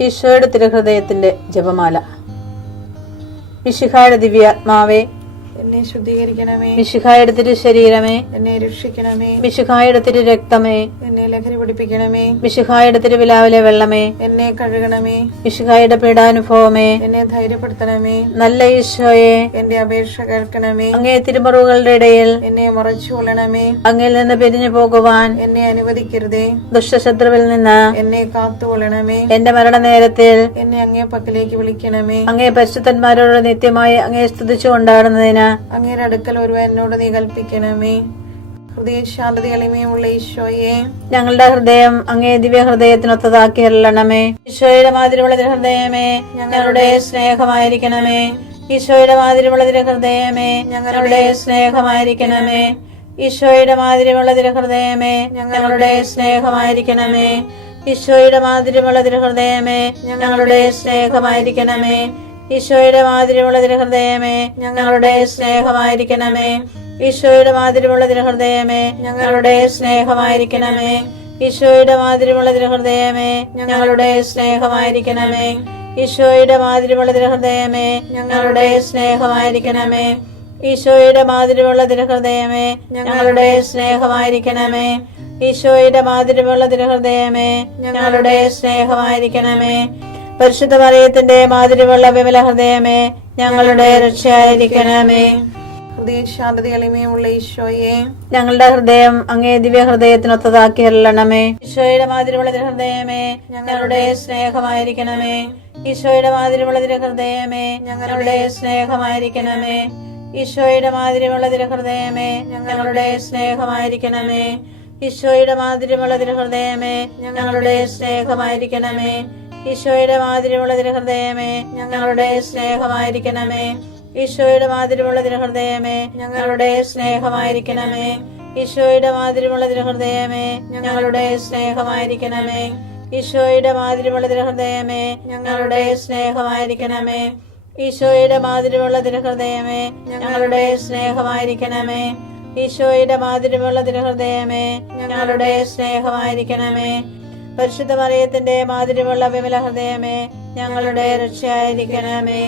ഈശോയുടെ തിരുഹൃദയത്തിന്റെ ജപമാല. മിശിഹായുടെ ദിവ്യാത്മാവേ, എന്നെ ശുദ്ധീകരിക്കണമേ. മിശിഹായുടെ തിരു ശരീരമേ, എന്നെ രക്ഷിക്കണമേ. മിശിഹായുടെ തിരു രക്തമേ, എന്നെ ലഹരി പിടിപ്പിക്കണമേ. മിശിഹായുടെ തിരുവിലാവിലെ വെള്ളമേ, എന്നെ കഴുകണമേ. മിശിഹായുടെ പീഡാനുഭവമേ, എന്നെ ധൈര്യപ്പെടുത്തണമേ. നല്ല ഈശോയെ, എന്റെ അപേക്ഷ കേൾക്കണമേ. അങ്ങേ തിരുമുറിവുകളുടെ ഇടയിൽ എന്നെ മറച്ചു കൊള്ളണമേ. അങ്ങിൽ നിന്ന് പിരിഞ്ഞു പോകുവാൻ എന്നെ അനുവദിക്കരുതേ. ദുഷ്ടശത്രുവിൽ നിന്ന് എന്നെ കാത്തുകൊള്ളണമേ. എന്റെ മരണനേരത്തിൽ എന്നെ അങ്ങേ പക്കലേക്ക് വിളിക്കണമേ. അങ്ങേ പരിശുദ്ധന്മാരോട് നിത്യമായി അങ്ങേ സ്തുതിച്ചു കൊണ്ടാടുന്നതിന് അങ്ങയുടെ അടുക്കൽ ഒരുവൻ എന്നോട് നീ കൽപ്പിക്കണമേ. ഹൃദയ ശാന്തത എളിമയുമുള്ള ഈശോയെ, ഞങ്ങളുടെ ഹൃദയം അങ്ങേ ദിവ്യ ഹൃദയത്തിനൊത്തതാക്കി അരുളണമേ. ഈശോയുടെ മാതിരിയുള്ള ഹൃദയമേ, ഞങ്ങളുടെ സ്നേഹമായിരിക്കണമേ. ഈശോയുടെ മാതിരിയുള്ള ഹൃദയമേ, ഞങ്ങളുടെ സ്നേഹമായിരിക്കണമേ. ഈശോയുടെ മാതിരിയുള്ള ഹൃദയമേ, ഞങ്ങളുടെ സ്നേഹമായിരിക്കണമേ. ഈശോയുടെ മാതിരിയുള്ള ഹൃദയമേ, ഞങ്ങളുടെ സ്നേഹമായിരിക്കണമേ. ഈശോയുടെ മാതിരിയുള്ള ഹൃദയമേ, ഞങ്ങളുടെ സ്നേഹമായിരിക്കണമേ. ഈശോയുടെ മാതിരിയുള്ള ഹൃദയമേ, ഞങ്ങളുടെ സ്നേഹമായിരിക്കണമേ. ഈശോയുടെ മാതിരിയുള്ള ഹൃദയമേ, ഞങ്ങളുടെ സ്നേഹമായിരിക്കണമേ. ഈശോയുടെ മാതിരിയുള്ള ഹൃദയമേ, ഞങ്ങളുടെ സ്നേഹമായിരിക്കണമേ. ഈശോയുടെ മാതിരിയുള്ള ഹൃദയമേ, ഞങ്ങളുടെ സ്നേഹമായിരിക്കണമേ. ഈശോയുടെ മാതിരിയുള്ള ഹൃദയമേ, ഞങ്ങളുടെ സ്നേഹമായിരിക്കണമേ. പരിശുദ്ധ മറിയത്തിന്റെ മാതിരിയുള്ള വിമല ഹൃദയമേ, ഞങ്ങളുടെ രക്ഷയായിരിക്കണമേ. ഹൃദയ ശാന്തത എളിമയുമുള്ള ഈശോയെ, ഞങ്ങളുടെ ഹൃദയം അങ്ങേ ദിവ്യ ഹൃദയത്തിനൊത്തതാക്കി അരുളണമേ. ഈശോയുടെ മാതിരിയുള്ള ഹൃദയമേ, ഞങ്ങളുടെ സ്നേഹമായിരിക്കണമേ. ഈശോയുടെ മാതിരിയുള്ള ഹൃദയമേ, ഞങ്ങളുടെ സ്നേഹമായിരിക്കണമേ. ഈശോയുടെ മാതിരിയുള്ള ഹൃദയമേ, ഞങ്ങളുടെ സ്നേഹമായിരിക്കണമേ. ഈശോയുടെ മാതിരിയുള്ള ഹൃദയമേ, ഞങ്ങളുടെ സ്നേഹമായിരിക്കണമേ. ഈശോയുടെ മാതിരിയുള്ള ഹൃദയമേ, ഞങ്ങളുടെ സ്നേഹമായിരിക്കണമേ. ഈശോയുടെ മാതിരിയുള്ള ഹൃദയമേ, ഞങ്ങളുടെ സ്നേഹമായിരിക്കണമേ. ഈശോയുടെ മാതിരിയുള്ള ഹൃദയമേ, ഞങ്ങളുടെ സ്നേഹമായിരിക്കണമേ. ഈശോയുടെ മാതിരിയുള്ള ഹൃദയമേ, ഞങ്ങളുടെ സ്നേഹമായിരിക്കണമേ. ഈശോയുടെ മാതിരിയുള്ള ഹൃദയമേ, ഞങ്ങളുടെ സ്നേഹമായിരിക്കണമേ. ഈശോയുടെ മാതിരിയുള്ള ഹൃദയമേ, ഞങ്ങളുടെ സ്നേഹമായിരിക്കണമേ. പരിശുദ്ധ മറിയത്തിന്റെ മാതിരിയുള്ള വിമല ഹൃദയമേ, ഞങ്ങളുടെ രക്ഷയായിരിക്കണമേ.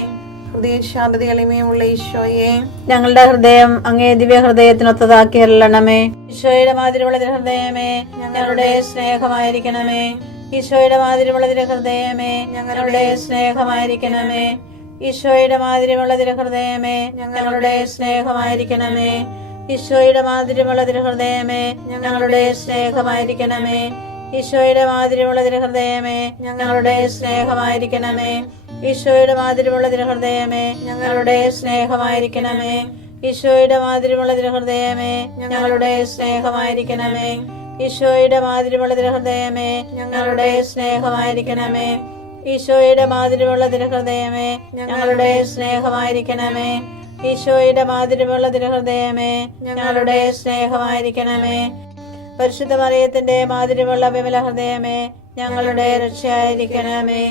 ഹൃദയ ശാന്തത എളിമയുമുള്ള ഈശോയെ, ഞങ്ങളുടെ ഹൃദയം അങ്ങേ ദിവ്യ ഹൃദയത്തിനൊത്തതാക്കി അരുളണമേ. ഈശോയുടെ മാതിരിയുള്ള ഹൃദയമേ, ഞങ്ങളുടെ സ്നേഹമായിരിക്കണമേ. ഈശോയുടെ മാതിരിയുള്ള ഹൃദയമേ, ഞങ്ങളുടെ സ്നേഹമായിരിക്കണമേ. ഈശോയുടെ മാതിരിയുള്ള ഹൃദയമേ, ഞങ്ങളുടെ സ്നേഹമായിരിക്കണമേ. ഈശോയുടെ മാതിരിയുള്ള ഹൃദയമേ, ഞങ്ങളുടെ സ്നേഹമായിരിക്കണമേ. ഈശോയുടെ മാതിരിയുള്ള ഹൃദയമേ, ഞങ്ങളുടെ സ്നേഹമായിരിക്കണമേ. ഈശോയുടെ മാതിരിയുള്ള ഹൃദയമേ, ഞങ്ങളുടെ സ്നേഹമായിരിക്കണമേ. ഈശോയുടെ മാതിരിയുള്ള ഹൃദയമേ, ഞങ്ങളുടെ സ്നേഹമായിരിക്കണമേ. ഈശോയുടെ മാതിരിയുള്ള ഹൃദയമേ, ഞങ്ങളുടെ സ്നേഹമായിരിക്കണമേ. ഈശോയുടെ മാതിരിയുള്ള ഹൃദയമേ, ഞങ്ങളുടെ സ്നേഹമായിരിക്കണമേ. ഈശോയുടെ മാതിരിയുള്ള ഹൃദയമേ, ഞങ്ങളുടെ സ്നേഹമായിരിക്കണമേ. പരിശുദ്ധ മറിയത്തിന്റെ മാതിരിയുള്ള വിമല ഹൃദയമേ, ഞങ്ങളുടെ രക്ഷയായിരിക്കണമേ.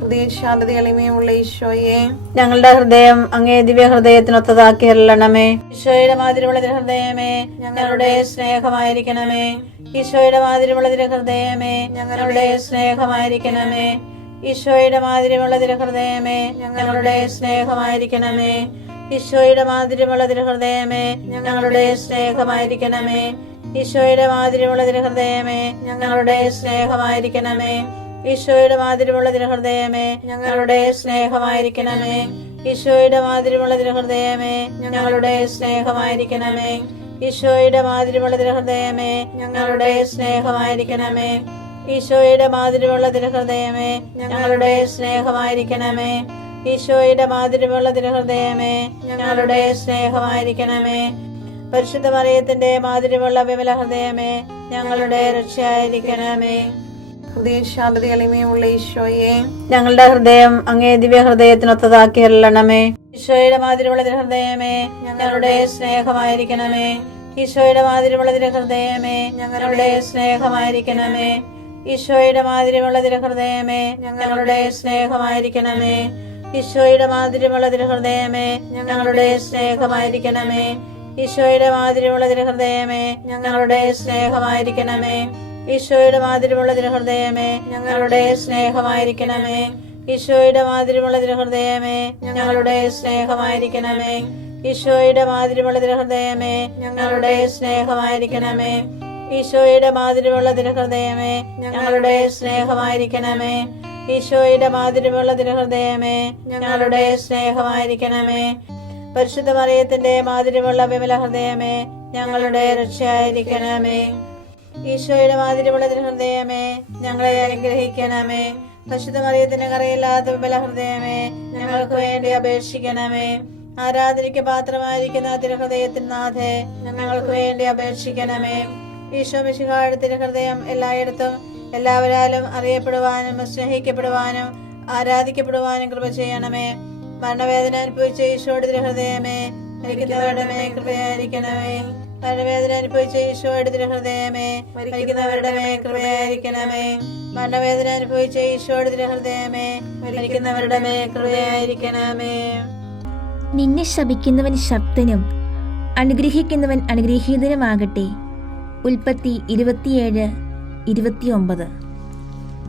ഹൃദയ ശാന്തത എളിമയുമുള്ള ഈശോയെ, ഞങ്ങളുടെ ഹൃദയം അങ്ങേ ദിവ്യ ഹൃദയത്തിനൊത്തതാക്കി അരുളണമേ. ഈശോയുടെ മാതിരിയുള്ള ഹൃദയമേ, ഞങ്ങളുടെ സ്നേഹമായിരിക്കണമേ. ഈശോയുടെ മാതിരിയുള്ള ഹൃദയമേ, ഞങ്ങളുടെ സ്നേഹമായിരിക്കണമേ. ഈശോയുടെ മാതിരിയുള്ള ഹൃദയമേ, ഞങ്ങളുടെ സ്നേഹമായിരിക്കണമേ. ഈശോയുടെ മാതിരിയുള്ള ഹൃദയമേ, ഞങ്ങളുടെ സ്നേഹമായിരിക്കണമേ. ഈശോയുടെ മാതിരിയുള്ള ഹൃദയമേ, ഞങ്ങളുടെ സ്നേഹമായിരിക്കണമേ. ഈശോയുടെ മാതിരിയുള്ള ഹൃദയമേ, ഞങ്ങളുടെ സ്നേഹമായിരിക്കണമേ. ഈശോയുടെ മാതിരിയുള്ള ഹൃദയമേ, ഞങ്ങളുടെ സ്നേഹമായിരിക്കണമേ. ഈശോയുടെ മാതിരിയുള്ള ഹൃദയമേ, ഞങ്ങളുടെ സ്നേഹമായിരിക്കണമേ. ഈശോയുടെ മാതിരിയുള്ള ഹൃദയമേ, ഞങ്ങളുടെ സ്നേഹമായിരിക്കണമേ. ഈശോയുടെ മാതിരിയുള്ള ഹൃദയമേ, ഞങ്ങളുടെ സ്നേഹമായിരിക്കണമേ. പരിശുദ്ധ മറിയത്തിന്റെ മാതിരിയുള്ള വിമല ഹൃദയമേ, ഞങ്ങളുടെ രക്ഷയായിരിക്കണമേ. ഹൃദയ ശാന്തത എളിമയുമുള്ള ഈശോയെ, ഞങ്ങളുടെ ഹൃദയം അങ്ങേ ദിവ്യ ഹൃദയത്തിനൊത്തതാക്കി അരുളണമേ. ഈശോയുടെ മാതിരിയുള്ള ഹൃദയമേ, ഞങ്ങളുടെ സ്നേഹമായിരിക്കണമേ. ഈശോയുടെ മാതിരിയുള്ള ഹൃദയമേ, ഞങ്ങളുടെ സ്നേഹമായിരിക്കണമേ. ഈശോയുടെ മാതിരിയുള്ള ഹൃദയമേ, ഞങ്ങളുടെ സ്നേഹമായിരിക്കണമേ. ഈശോയുടെ മാതിരിയുള്ള ഹൃദയമേ, ഞങ്ങളുടെ സ്നേഹമായിരിക്കണമേ. ഈശോയുടെ മാതിരിയുള്ള ഹൃദയമേ, ഞങ്ങളുടെ സ്നേഹമായിരിക്കണമേ. ഈശോയുടെ മാതിരിമുള്ള തിരുഹൃദയമേ ഞങ്ങളുടെ സ്നേഹമായിരിക്കണമേ. ഈശോയുടെ മാതിരിമുള്ള തിരുഹൃദയമേ ഞങ്ങളുടെ സ്നേഹമായിരിക്കണമേ. ഈശോയുടെ മാതിരിമുള്ള തിരുഹൃദയമേ ഞങ്ങളുടെ സ്നേഹമായിരിക്കണമേ. ഈശോയുടെ മാതിരിമുള്ള തിരുഹൃദയമേ ഞങ്ങളുടെ സ്നേഹമായിരിക്കണമേ. ഈശോയുടെ മാതിരിമുള്ള തിരുഹൃദയമേ ഞങ്ങളുടെ സ്നേഹമായിരിക്കണമേ. പരിശുദ്ധ മറിയത്തിന്റെ മാതിരിമുള്ള വിമല ഹൃദയമേ ഞങ്ങളുടെ രക്ഷയായിരിക്കണമേ. ഈശോയുടെ മാതിരിമുള്ള തിരുഹൃദയമേ ഞങ്ങളെ അനുഗ്രഹിക്കണമേ. പരിശുദ്ധ മറിയത്തിന്റെ കറയില്ലാത്ത വിമല ഹൃദയമേ ഞങ്ങൾക്ക് വേണ്ടി അപേക്ഷിക്കണമേ. ആരാധനയ്ക്ക് പാത്രമായിരിക്കുന്ന തിരുഹൃദയത്തിൻ നാഥേ ഞങ്ങൾക്ക് വേണ്ടി അപേക്ഷിക്കണമേ. ഈശോ മിശിഹായുടെ തിരുഹൃദയം എല്ലായിടത്തും എല്ലാവരാലും അറിയപ്പെടുവാനും സ്നേഹിക്കപ്പെടുവാനും ആരാധിക്കപ്പെടുവാനും കൃപ ചെയ്യണമേ. മരണവേദന അനുഭവിച്ച ഈശോയുടെ തിരുഹൃദയമേ മരിക്കുന്നവരുടെ മേൽ കൃപയായിരിക്കണമേ. മരണവേദന അനുഭവിച്ച ഈശോയുടെ തിരുഹൃദയമേ മരിക്കുന്നവരുടെ മേൽ കൃപയായിരിക്കണമേ. മരണവേദന അനുഭവിച്ച ഈശോയുടെ തിരുഹൃദയമേ മരിക്കുന്നവരുടെ മേൽ കൃപയായിരിക്കണമേ. നിന്നെ ശപിക്കുന്നവൻ ശക്തനും അനുഗ്രഹിക്കുന്നവൻ അനുഗ്രഹീതനുമാകട്ടെ. ഉൽപ്പത്തി 27:29.